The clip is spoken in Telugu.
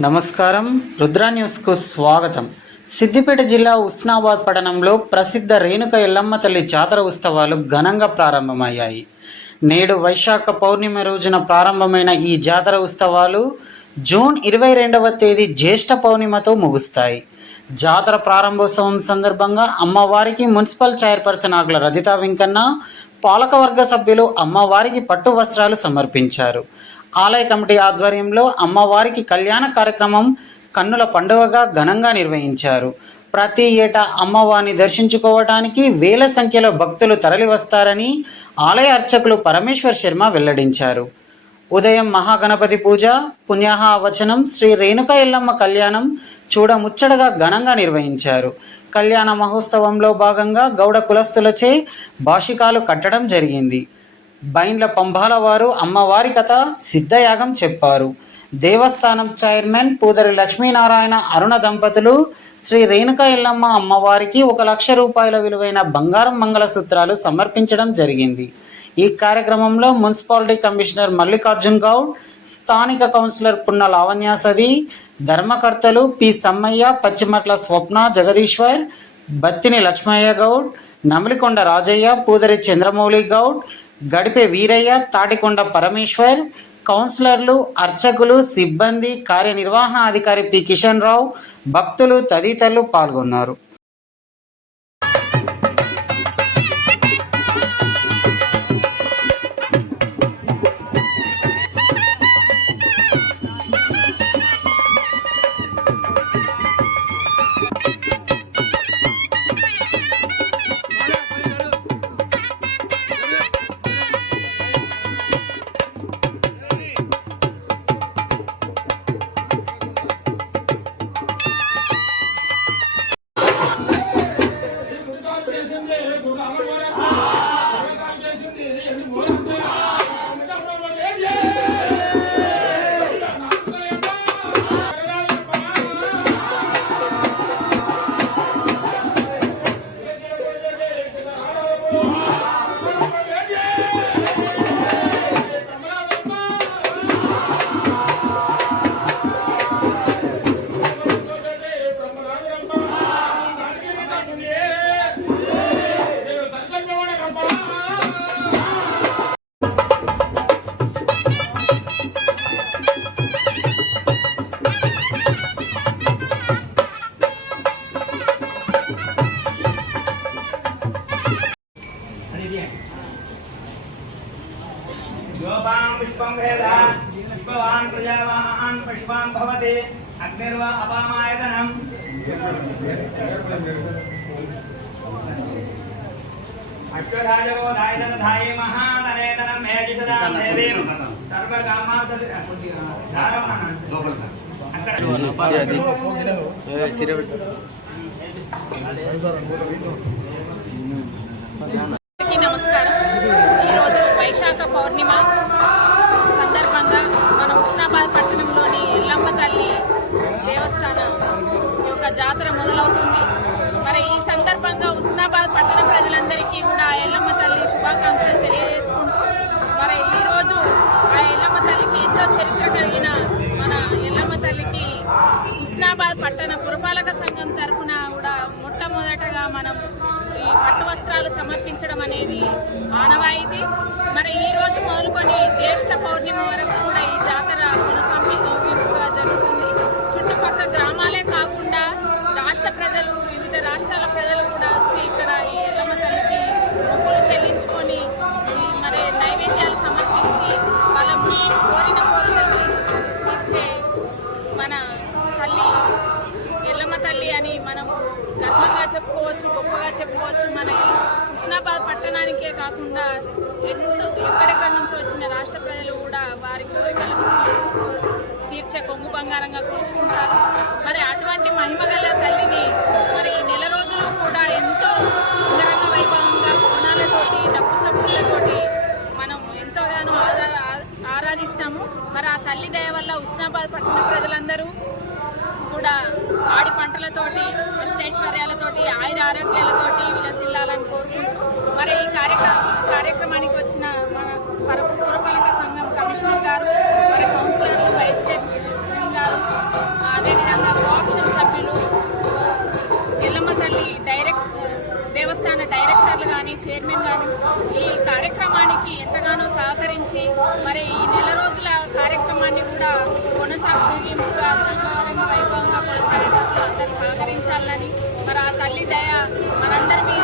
నమస్కారం. రుద్రా న్యూస్కు స్వాగతం. సిద్దిపేట జిల్లా ఉస్నాబాద్ పట్టణంలో ప్రసిద్ధ రేణుక ఎల్లమ్మ తల్లి జాతర ఉత్సవాలు ఘనంగా ప్రారంభమయ్యాయి. నేడు వైశాఖ పౌర్ణిమ రోజున ప్రారంభమైన ఈ జాతర ఉత్సవాలు జూన్ ఇరవై రెండవ తేదీ జ్యేష్ఠ పౌర్ణిమతో ముగుస్తాయి. జాతర ప్రారంభోత్సవం సందర్భంగా అమ్మవారికి మున్సిపల్ చైర్పర్సన్ ఆకుల రజిత వెంకన్న పాలకవర్గ సభ్యులు అమ్మవారికి పట్టు వస్త్రాలు సమర్పించారు. ఆలయ కమిటీ ఆధ్వర్యంలో అమ్మవారికి కళ్యాణ కార్యక్రమం కన్నుల పండుగగా ఘనంగా నిర్వహించారు. ప్రతి ఏటా అమ్మవారిని దర్శించుకోవడానికి వేల సంఖ్యలో భక్తులు తరలివస్తారని ఆలయ అర్చకులు పరమేశ్వర్ శర్మ వెల్లడించారు. ఉదయం మహాగణపతి పూజ పుణ్యాహ వచనం శ్రీ రేణుక ఎల్లమ్మ కళ్యాణం చూడముచ్చటగా ఘనంగా నిర్వహించారు. కళ్యాణ మహోత్సవంలో భాగంగా గౌడ కులస్తులచే భాషికాలు కట్టడం జరిగింది. బైండ్ల పంబాల వారు అమ్మవారి కథ సిద్ధయాగం చెప్పారు. దేవస్థానం చైర్మన్ పూదరి లక్ష్మీనారాయణ అరుణ దంపతులు శ్రీ రేణుక ఎల్లమ్మ అమ్మవారికి ఒక లక్ష రూపాయల విలువైన బంగారం మంగళసూత్రాలు సమర్పించడం జరిగింది. ఈ కార్యక్రమంలో మున్సిపాలిటీ కమిషనర్ మల్లికార్జున్ గౌడ్ స్థానిక కౌన్సిలర్ పున్న లావణ్యాసది ధర్మకర్తలు పి సమ్మయ్య పచ్చిమట్ల స్వప్న జగదీశ్వర్ బత్తిని లక్ష్మయ్య గౌడ్ నమిలికొండ రాజయ్య పూదరి చంద్రమౌళి గౌడ్ గడిపే వీరయ్య తాటికొండ పరమేశ్వర్ కౌన్సిలర్లు అర్చకులు సిబ్బంది కార్యనిర్వహణ అధికారి పి. కిషన్ రావు భక్తులు తదితరులు పాల్గొన్నారు. ప్రజావాహాన్ పశువాన్ భవతి అగ్నిర్వ అపామాయతనం అశ్వధాయవో ధాయన ధాయి మహాననేతనం మేజిషదాం దేవీం సర్వకామార్థ ధారమణ అక్కడ అవుతుంది. మరి ఈ సందర్భంగా ఉస్నాబాద్ పట్టణ ప్రజలందరికీ కూడా ఆ ఎల్లమ్మ తల్లి శుభాకాంక్షలు తెలియజేసుకుంటూ మరి ఈరోజు ఆ ఎల్లమ్మ తల్లికి ఎంతో చరిత్ర కలిగిన మన ఎల్లమ్మ తల్లికి ఉస్నాబాద్ పట్టణ పురపాలక సంఘం తరఫున కూడా మొట్టమొదటగా మనం ఈ పట్టు వస్త్రాలు సమర్పించడం అనేది ఆనవాయితీ. మరి ఈ రోజు మొదలుకొని జ్యేష్ఠ పౌర్ణిమ వరకు కూడా ఈ జాతర కొనసాగి మన తల్లి ఎల్లమ్మ తల్లి అని మనం గర్వంగా చెప్పుకోవచ్చు గొప్పగా చెప్పుకోవచ్చు. మన హుస్నాబాద్ పట్టణానికే కాకుండా ఎంతో ఎక్కడెక్కడి నుంచి వచ్చిన రాష్ట్ర ప్రజలు కూడా వారి కోరికలు తీర్చే కొంగు బంగారంగా కూర్చుకుంటారు. తోటి అష్టైశ్వర్యాలతోటి ఆయుర ఆరోగ్యాలతోటి విలసిల్లాలని కోరుకుంటూ మరి ఈ కార్యక్రమ కార్యక్రమానికి వచ్చిన మన పర పురపాలక సంఘం కమిషనర్ గారు మరి కౌన్సిలర్లు వైస్ చైర్మన్ గారు అదేవిధంగా కోఆప్షన్ సభ్యులు ఎల్లమ్మ తల్లి డైరెక్ట్ దేవస్థాన డైరెక్టర్లు కానీ చైర్మన్ కానీ ఈ కార్యక్రమానికి ఎంతగానో సహకరించి మరి ఈ నెల రోజుల కార్యక్రమాన్ని కూడా కొనసాగుతూ అంగరంగ సహకరించాలని మరి ఆ తల్లి దయ మనందరి మీద